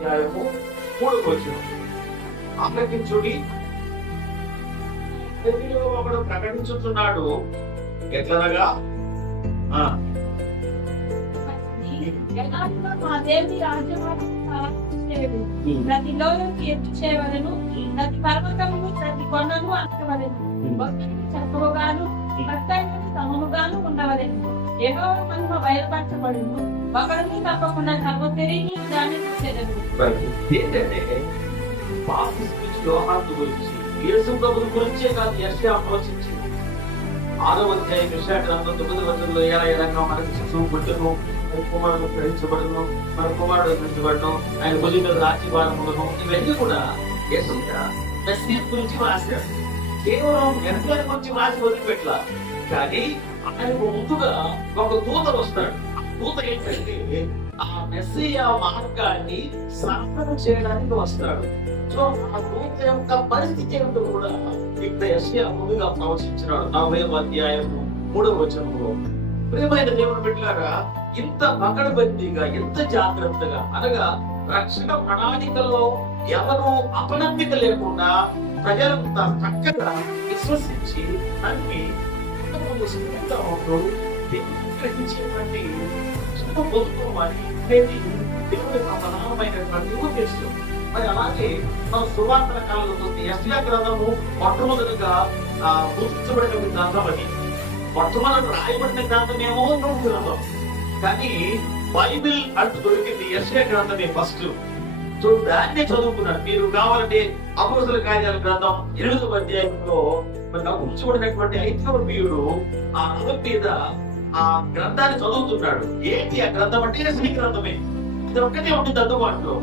అధ్యాయము 3వ వచనం ఆలకించుడి. తెలుగులో ఒకడు ప్రకటించుతున్నాడు ఎట్లనగా మా దేవుని రాజ్యము ప్రతి లోను తీర్పు చేయవలను, ప్రతి పర్వతమును ప్రతి కొండను అంటవలను, చక్కగాను సమముగాను ఉండవలను. యెహోవా మహిమ బయలుపరచబడును, ఒకరిని తప్పకుండా సర్వశరీరులు దాన్ని చూసేదను. ఏంటంటే బాప్తిస్మిచ్చు యోహాను గురించి, యేసు ప్రభువు గురించే కాదు యెషయా ప్రవచించింది. 6వ అధ్యాయం యెషయా గ్రంథం 9వ వచనంలో ఎలా మనకు శిశువు పుట్టును, మన కుమారుడు గ్రహించబడును, మన కుమారుడు గ్రహించబడును, ఆయన భుజం మీద రాజ్యభారం ఉండను. ఇవన్నీ కూడా యేసయ్య మెస్సీయా గురించి రాశాడు. కేవలం వెనకాల గురించి రాసి వదిలిపెట్ల. కానీ ఆయనకు ముందుగా ఒక దూత వస్తాడు. ఆ దూత ఏంటంటే ఆ మెస్సీయా మార్గాన్ని సాధన చేయడానికి వస్తాడు. సో ఆ దూత యొక్క పరిస్థితి ఏమిటో కూడా ఇక్కడ యెషయా ముందుగా ప్రవచించినాడు 40వ అధ్యాయము 3వ వచనంలో. ప్రియమైన దేవుని బిడ్డలారా, ఇంత పకడ్బందీగా, ఎంత జాగ్రత్తగా, అనగా రక్షణ ప్రణాళికలో ఎవరు అపనమ్మిక లేకుండా ప్రజలంతా చక్కగా విశ్వసించి నమ్మి గ్రహించేటువంటి పొందుకోవాలి అనేది దేవుడి ప్రధానమైనటువంటి ఉద్దేశం. మరి అలాగే మన సువార్తల కాలంలో చూస్తే యెషయా గ్రంథము మొట్టమొదటిగా గుర్తించబడిన గ్రంథం. అది మొట్టమొదటి రాయబడిన గ్రంథమేమో నూహు గ్రంథం, కానీ బైబిల్ అంటూ దొరికింది యెషయా గ్రంథమే ఫస్ట్. సో దాన్నే చదువుకున్నాడు. మీరు కావాలంటే అపోస్తల కార్యాల గ్రంథం 8వ అధ్యాయంలో గుర్తించబడినటువంటి 5వ ప్రియుడు ఆ రథం మీద ఆ గ్రంథాన్ని చదువుతున్నాడు. ఏంటి ఆ గ్రంథం అంటే యెషయా గ్రంథమే. ఇది ఒక్కటే ఉంటుంది అందుబాటులో.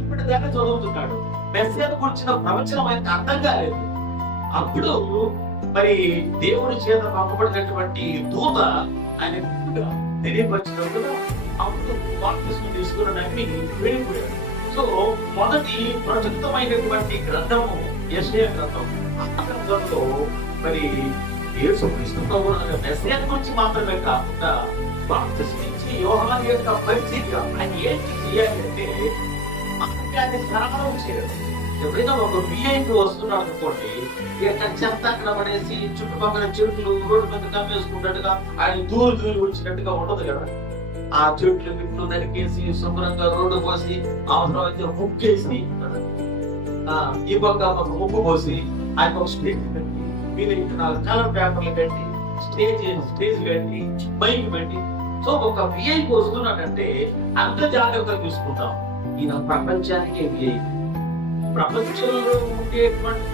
ఇప్పుడు దాన్ని చదువుతున్నాడు. మెస్సీయాను గురించిన ప్రవచనం ఆయనకు అర్థం కాలేదు. అప్పుడు మరి దేవుడి చేత పంపబడినటువంటి దూత ఆయన తెలియపరిచినప్పుడు అప్పుడు బాప్తిస్మం తీసుకున్నాడని వెళ్ళిపోయాడు. సో మొదటి ప్రచురితమైనటువంటి గ్రంథము యెషయా గ్రంథం. ఆ గ్రంథంలో మరి యేసుక్రీస్తు ప్రభువు మెస్సీయా గురించి మాత్రమే కాకుండా బాప్తిస్మిచ్చి యోహాను యొక్క పరిస్థితి ఆయన ఏంటి చేయాలంటే మార్గాన్ని సరళం చేయడం. ఎప్పుడైనా ఒక విఐపి వస్తున్నాడు అనుకోండి, ఇక్కడ చెత్త అక్కడ పడేసి చుట్టుపక్కల చెట్లు రోడ్డు మీద కమ్మేసుకున్నట్టుగా ఆయన దూరు వచ్చినట్టుగా ఉండదు కదా. ఆ చెట్లు మిట్లు నరికేసి శుభ్రంగా రోడ్డు పోసి అవసరమైతే ముగ్గేసి ఈ పక్క ముగ్గు పోసి ఆయన ఒక స్టేజ్ పెట్టి మీరు ఇక్కడ కలర్ పేపర్లు పెట్టి స్టేజ్ పెట్టి మైక్ పెట్టి, సో ఒక విఐపి వస్తున్నాడంటే అంత జాగ్రత్తగా చూసుకుంటాం. ఈయన ప్రపంచానికే విఐపి. ప్రపంచంలో ఉండేటువంటి